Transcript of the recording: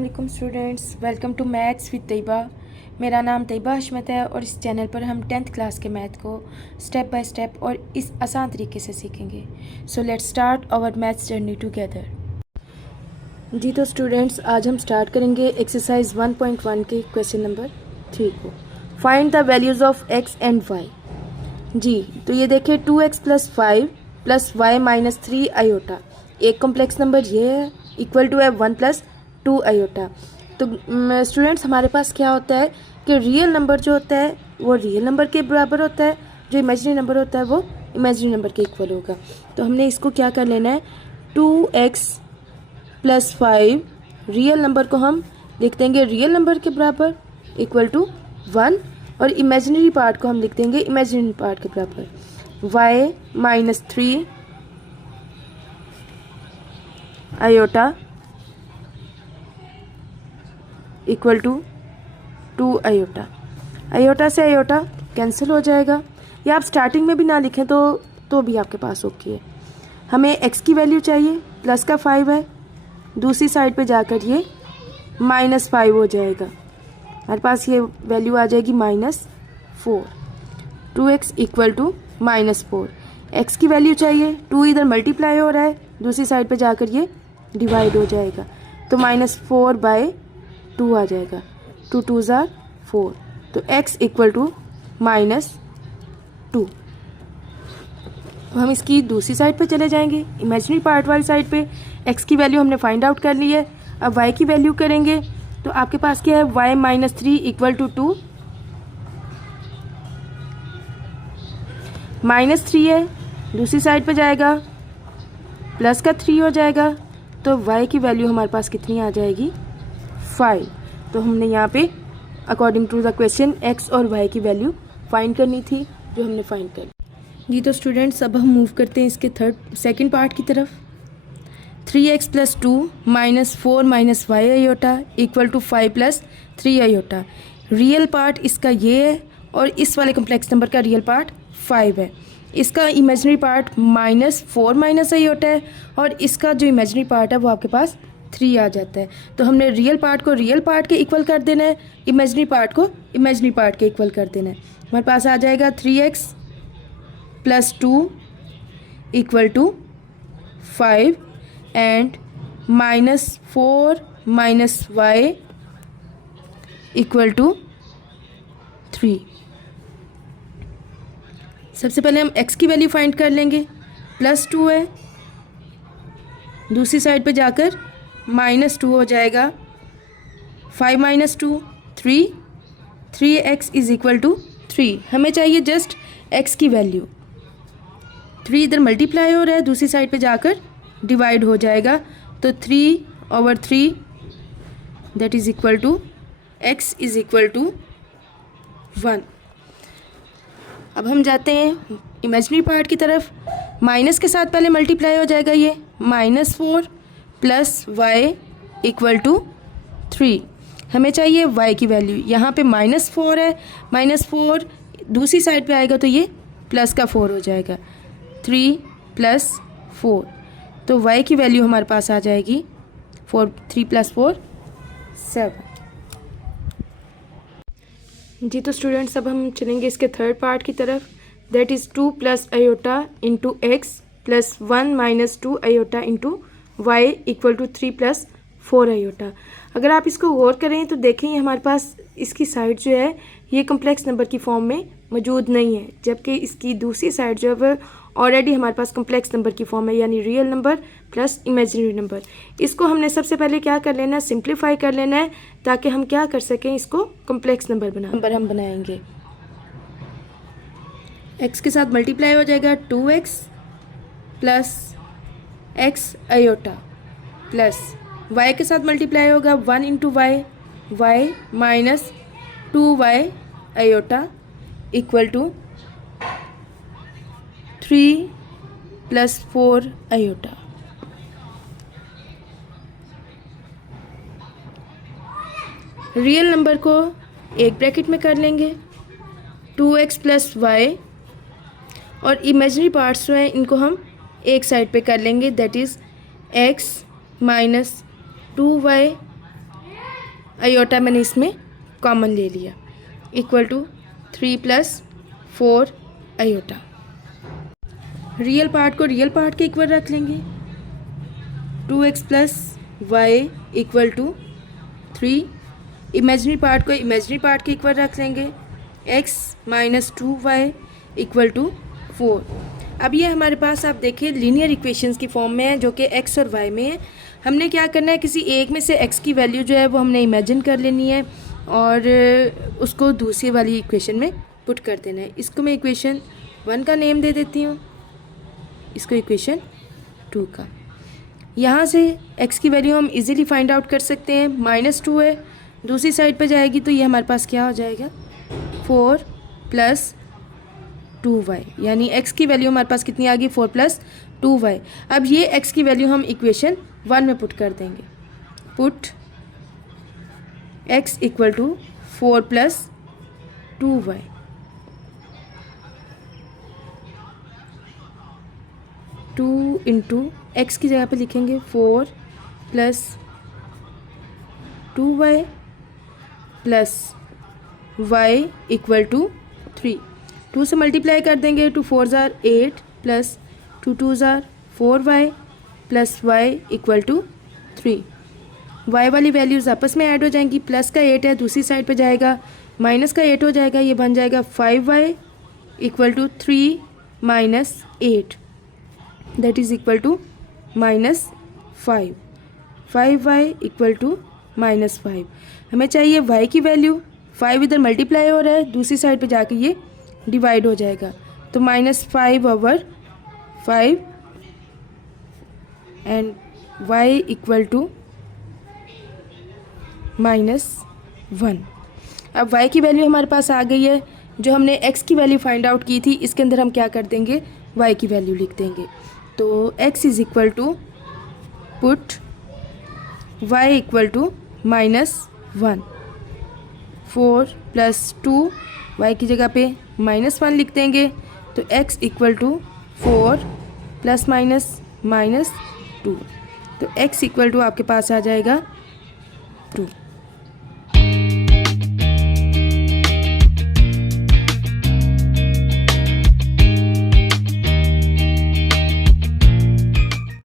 अस्सलाम वालेकुम students, welcome to maths with Tayyaba. मेरा नाम तैयबा हशमत है और इस चैनल पर हम 10th क्लास के मैथ को स्टेप बाय स्टेप और इस आसान तरीके से सीखेंगे। So let's start our maths journey together. जी तो स्टूडेंट्स, आज हम स्टार्ट करेंगे एक्सरसाइज 1.1 के क्वेश्चन नंबर 3 को। Find the values of X and Y. जी तो ये देखिए 2x + 5 + y - 3 आयोटा, एक कॉम्प्लेक्स नंबर ये है, इक्वल टू है 1 + 2 आयोटा। तो स्टूडेंट्स हमारे पास क्या होता है कि रियल नंबर जो होता है वो रियल नंबर के बराबर होता है, जो इमेजिनरी नंबर होता है वो इमेजिनरी नंबर के इक्वल होगा। तो हमने इसको क्या कर लेना है, 2x + 5 रियल नंबर को हम लिख देंगे रियल नंबर के बराबर इक्वल टू 1, और इमेजिनरी पार्ट को हम लिख देंगे इमेजिनरी पार्ट के बराबर y - 3 iota equal to 2 iota. Iota से आयोटा कैंसिल हो जाएगा, या आप स्टार्टिंग में भी ना लिखें तो भी आपके पास ओके है। हमें x की वैल्यू चाहिए, प्लस का 5 है, दूसरी साइड पे जाकर ये -5 हो जाएगा, हमारे पास ये वैल्यू आ जाएगी -4। 2x equal to -4। x की वैल्यू चाहिए, 2 इधर मल्टीप्लाई हो रहा है, दूसरी साइड पे जाकर ये डिवाइड हो जाएगा, तो -4/2 आ जाएगा। 2 2 ज़ार 4, तो x इक्वल टू -2। हम इसकी दूसरी साइड पे चले जाएंगे, इमेजिनरी पार्ट वाली साइड पे। x की वैल्यू हमने फाइंड आउट कर ली है, अब y की वैल्यू करेंगे तो आपके पास क्या है, y - 3 इक्वल टू 2, -3 है, दूसरी साइड पे जाएगा प्लस का 3 हो जाएगा, तो y की वैल्यू हमारे पास कितनी आ जाएगी, 5। तो हमने यहाँ पे according to the question x और y की वैल्यू फाइंड करनी थी, जो हमने फाइंड कर ली। जी तो स्टूडेंट्स, अब हम मूव करते हैं इसके सेकंड पार्ट की तरफ। 3x + 2 - 4 - y iota equal to 5 + 3 iota. Real part इसका ये है और इस वाले कम्प्लेक्स नंबर का रियल पार्ट 5 है। इसका इमेजिनरी पार्ट -4 - आयोटा है, और इसका जो इमेजिनरी पार्ट है वो आपके पास 3 आ जाता है। तो हमने रियल पार्ट को रियल पार्ट के इक्वल कर देना है, इमेजिनरी पार्ट को इमेजिनरी पार्ट के इक्वल कर देना है। हमारे पास आ जाएगा 3x + 2 equal to 5 and -4 - y equal to 3। सबसे पहले हम x की वैल्यू फाइंड कर लेंगे, +2 है, दूसरी साइड पे जाकर -2 हो जाएगा, 5 - 2 3, 3x इज इक्वल टू 3। हमें चाहिए जस्ट x की वैल्यू। 3 इधर मल्टीप्लाई हो रहा है, दूसरी साइड पे जाकर डिवाइड हो जाएगा, तो 3/3 that is equal to x is equal to 1। अब हम जाते हैं इमेजिनरी पार्ट की तरफ। माइनस के साथ पहले मल्टीप्लाई हो जाएगा, ये -4 + y इक्वल टू 3। हमें चाहिए y की वैल्यू, यहाँ पे -4 है, -4 दूसरी साइड पे आएगा तो ये प्लस का 4 हो जाएगा, 3 + 4, तो y की वैल्यू हमारे पास आ जाएगी 3 + 4 7। जी तो स्टूडेंट्स, अब हम चलेंगे इसके थर्ड पार्ट की तरफ। That is 2 + iota into x + 1 - 2 iota into y equal to 3 + 4 iota. अगर आप इसको गौर करें तो देखें हमारे पास इसकी साइड जो है ये कम्प्लेक्स नंबर की फॉर्म में मौजूद नहीं है, जबकि इसकी दूसरी साइड जो है वो ऑलरेडी हमारे पास कम्प्लेक्स नंबर की फॉर्म है, यानी real number plus imaginary number. इसको हमने सबसे पहले क्या कर लेना है, सिंप्लीफाई कर लेना है, ताकि हम क्या कर सकें, इसको कम्प्लेक्स नंबर हम बनाएंगे। x के साथ मल्टीप्लाई हो जाएगा, 2x + x iota plus y के साथ मल्टीप्लाई होगा 1 × y, y - 2y iota equal to 3 + 4 iota. Real number को एक ब्रैकेट में कर लेंगे, 2x + y, और इमेजिनरी पार्ट्स जो हैं इनको हम एक साइड पे कर लेंगे, that is x - 2y iota मैंने इसमें कॉमन ले लिया, equal to 3 + 4 iota. Real part को रियल पार्ट के इक्वल रख लेंगे, 2x + y equal to 3। Imaginary part को इमेजिनरी पार्ट के इक्वल रख लेंगे, x - 2y इक्वल टू 4। अब ये हमारे पास आप देखिए लीनियर इक्वेशंस की फॉर्म में है, जो कि x और y में है। हमने क्या करना है, किसी एक में से x की वैल्यू जो है वो हमने इमेजिन कर लेनी है और उसको दूसरी वाली इक्वेशन में पुट कर देना है। इसको मैं इक्वेशन 1 का नेम दे देती हूँ, इसको इक्वेशन 2 का। यहाँ से x की वैल्यू हम इजीली फाइंड आउट कर सकते हैं, -2 है, दूसरी साइड पे जाएगी तो ये हमारे पास क्या हो जाएगा, 4 + 2y, यानी x की वैल्यू हमारे पास कितनी आ गई, 4 + 2y। अब ये x की वैल्यू हम इक्वेशन 1 में पुट कर देंगे, put x equal to 4 + 2y, two into x की जगह पे लिखेंगे 4 + 2y plus y equal to 3। 2 से मल्टीप्लाई कर देंगे, 2 4 ज़ार 8 प्लस 2 2 ज़ार 4y plus y equal to 3। y वाली वैल्यूज़ आपस में ऐड हो जाएंगी, प्लस का 8 है दूसरी साइड पे जाएगा, माइनस का 8 हो जाएगा, ये बन जाएगा 5y equal to 3 - 8 that is equal to -5। 5y equal to -5। हमें चाहिए y की वैल्यू, 5 इधर मल्टीप्लाई हो रहा है, दूसरी साइड पे जाके ये डिवाइड हो जाएगा, तो -5/5 एंड y इक्वल टू -1। अब y की वैल्यू हमारे पास आ गई है, जो हमने x की वैल्यू फाइंड आउट की थी इसके अंदर हम क्या कर देंगे, y की वैल्यू लिख देंगे। तो x is equal to put y equal to -1, 4 + 2 y की जगह पे -1 लिख देंगे, तो x इक्वल टू 4 ± -2, तो x इक्वल टू आपके पास आ जाएगा 2।